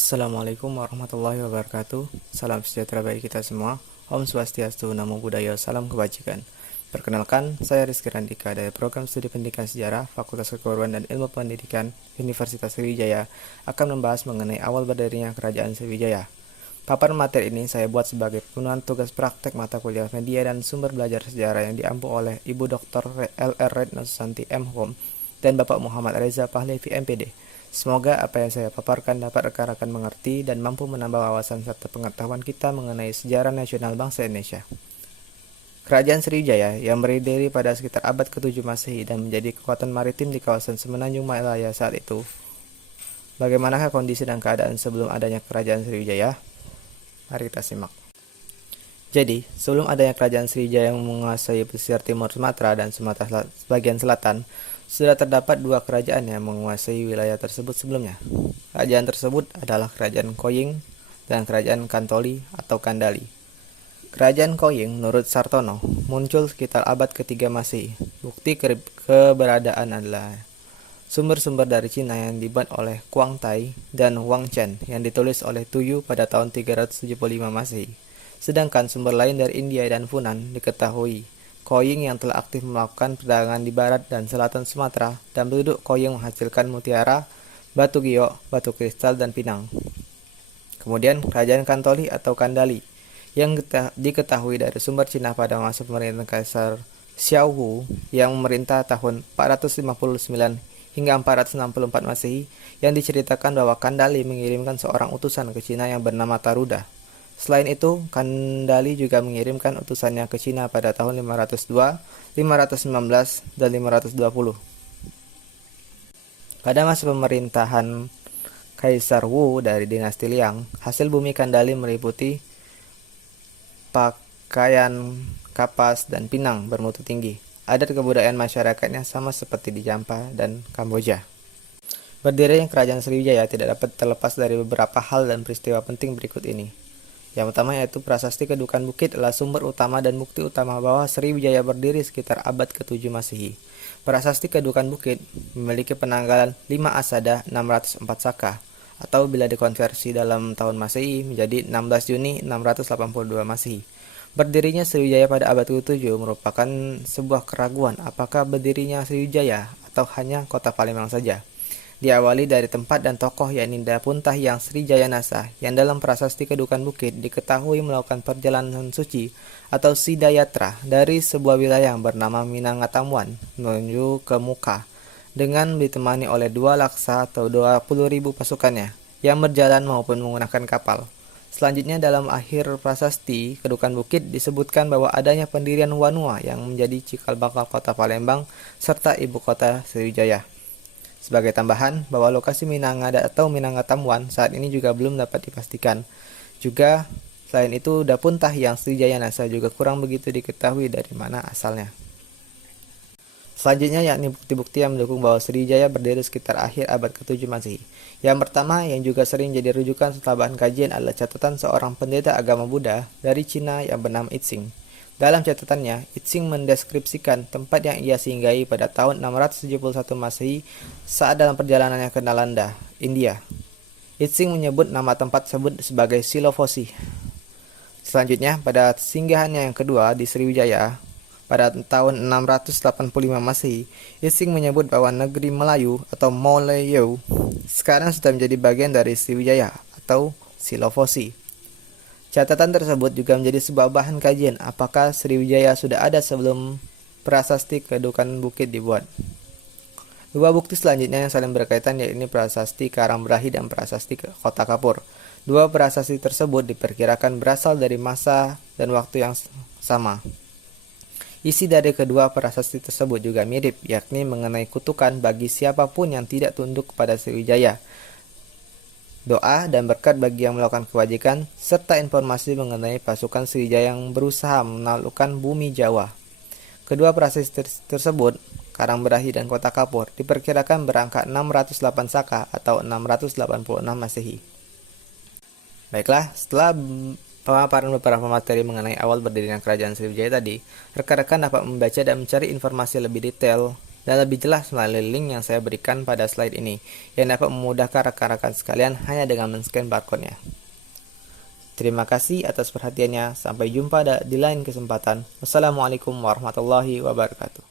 Assalamualaikum warahmatullahi wabarakatuh. Salam sejahtera bagi kita semua. Om Swastiastu, Namo Buddhaya, salam kebajikan. Perkenalkan, saya Rizky Randika dari Program Studi Pendidikan Sejarah Fakultas Keguruan dan Ilmu Pendidikan Universitas Sriwijaya akan membahas mengenai awal berdirinya Kerajaan Sriwijaya. Paparan materi ini saya buat sebagai pemenuhan tugas praktek mata kuliah media dan sumber belajar sejarah yang diampu oleh Ibu Dr. L.R. Retno Susanti M.Hum dan Bapak Muhammad Reza Pahlevi MPD. Semoga apa yang saya paparkan dapat rekan-rekan mengerti dan mampu menambah wawasan serta pengetahuan kita mengenai sejarah nasional bangsa Indonesia. Kerajaan Sriwijaya yang berdiri pada sekitar abad ke-7 Masehi dan menjadi kekuatan maritim di kawasan Semenanjung Malaya saat itu. Bagaimanakah kondisi dan keadaan sebelum adanya Kerajaan Sriwijaya? Mari kita simak. Jadi, sebelum adanya Kerajaan Sriwijaya yang menguasai pesisir timur Sumatera dan Sumatera bagian selatan, sudah terdapat dua kerajaan yang menguasai wilayah tersebut sebelumnya. Kerajaan tersebut adalah Kerajaan Koying dan Kerajaan Kantoli atau Kandali. Kerajaan Koying menurut Sartono muncul sekitar abad ke-3 Masehi. Bukti keberadaan adalah sumber-sumber dari Cina yang dibuat oleh Kuang Tai dan Wang Chen yang ditulis oleh Tuyu pada tahun 375 Masehi. Sedangkan sumber lain dari India dan Funan diketahui Koying yang telah aktif melakukan perdagangan di barat dan selatan Sumatera dan penduduk Koying menghasilkan mutiara, batu giok, batu kristal, dan pinang. Kemudian Kerajaan Kantoli atau Kandali yang diketahui dari sumber Cina pada masa pemerintahan Kaisar Xiaohu yang memerintah tahun 459 hingga 464 Masehi yang diceritakan bahwa Kandali mengirimkan seorang utusan ke Cina yang bernama Taruda. Selain itu, Kandali juga mengirimkan utusannya ke Cina pada tahun 502, 519, dan 520. Pada masa pemerintahan Kaisar Wu dari dinasti Liang, hasil bumi Kandali meliputi pakaian, kapas, dan pinang bermutu tinggi. Adat kebudayaan masyarakatnya sama seperti di Jampa dan Kamboja. Berdirinya Kerajaan Sriwijaya tidak dapat terlepas dari beberapa hal dan peristiwa penting berikut ini. Yang pertama yaitu prasasti Kedukan Bukit adalah sumber utama dan bukti utama bahwa Sriwijaya berdiri sekitar abad ke-7 Masehi. Prasasti Kedukan Bukit memiliki penanggalan 5 Asada 604 Saka atau bila dikonversi dalam tahun Masehi menjadi 16 Juni 682 Masehi. Berdirinya Sriwijaya pada abad ke-7 merupakan sebuah keraguan apakah berdirinya Sriwijaya atau hanya kota Palembang saja. Diawali dari tempat dan tokoh yakni Dapuntah yang Sri Jayanasa yang dalam prasasti Kedukan Bukit diketahui melakukan perjalanan suci atau Sidayatra dari sebuah wilayah yang bernama Minangatamuan menuju ke Muka dengan ditemani oleh 2 laksa atau 20.000 pasukannya yang berjalan maupun menggunakan kapal. Selanjutnya dalam akhir prasasti Kedukan Bukit disebutkan bahwa adanya pendirian Wanua yang menjadi cikal bakal kota Palembang serta ibu kota Sriwijaya. Sebagai tambahan, bahwa lokasi Minangada atau Minangatamuan saat ini juga belum dapat dipastikan. Juga, selain itu, Dapuntah yang Sri Jayanasa juga kurang begitu diketahui dari mana asalnya. Selanjutnya yakni bukti-bukti yang mendukung bahwa Sriwijaya berdiri sekitar akhir abad ke-7 Masehi. Yang pertama yang juga sering jadi rujukan setelah bahan kajian adalah catatan seorang pendeta agama Buddha dari Cina yang bernama Itzing. Dalam catatannya, Itzing mendeskripsikan tempat yang ia singgahi pada tahun 671 Masehi saat dalam perjalanannya ke Nalanda, India. Itzing menyebut nama tempat tersebut sebagai Silofosi. Selanjutnya, pada singgahannya yang kedua di Sriwijaya, pada tahun 685 Masehi, Itzing menyebut bahwa negeri Melayu atau Molayu sekarang sudah menjadi bagian dari Sriwijaya atau Silofosi. Catatan tersebut juga menjadi sebuah bahan kajian apakah Sriwijaya sudah ada sebelum prasasti Kedukan Bukit dibuat. Dua bukti selanjutnya yang saling berkaitan yaitu prasasti Karangberahi dan prasasti Kota Kapur. Dua prasasti tersebut diperkirakan berasal dari masa dan waktu yang sama. Isi dari kedua prasasti tersebut juga mirip, yakni mengenai kutukan bagi siapapun yang tidak tunduk kepada Sriwijaya, doa dan berkat bagi yang melakukan kewajikan, serta informasi mengenai pasukan Sriwijaya yang berusaha menaklukkan bumi Jawa. Kedua prasasti tersebut, Karangberahi dan Kota Kapur, diperkirakan berangka 608 Saka atau 686 Masehi. Baiklah, setelah pemaparan beberapa materi mengenai awal berdirinya Kerajaan Sriwijaya tadi, rekan-rekan dapat membaca dan mencari informasi lebih detail dan lebih jelas melalui link yang saya berikan pada slide ini, yang dapat memudahkan rekan-rekan sekalian hanya dengan men-scan barcode-nya. Terima kasih atas perhatiannya. Sampai jumpa di lain kesempatan. Wassalamualaikum warahmatullahi wabarakatuh.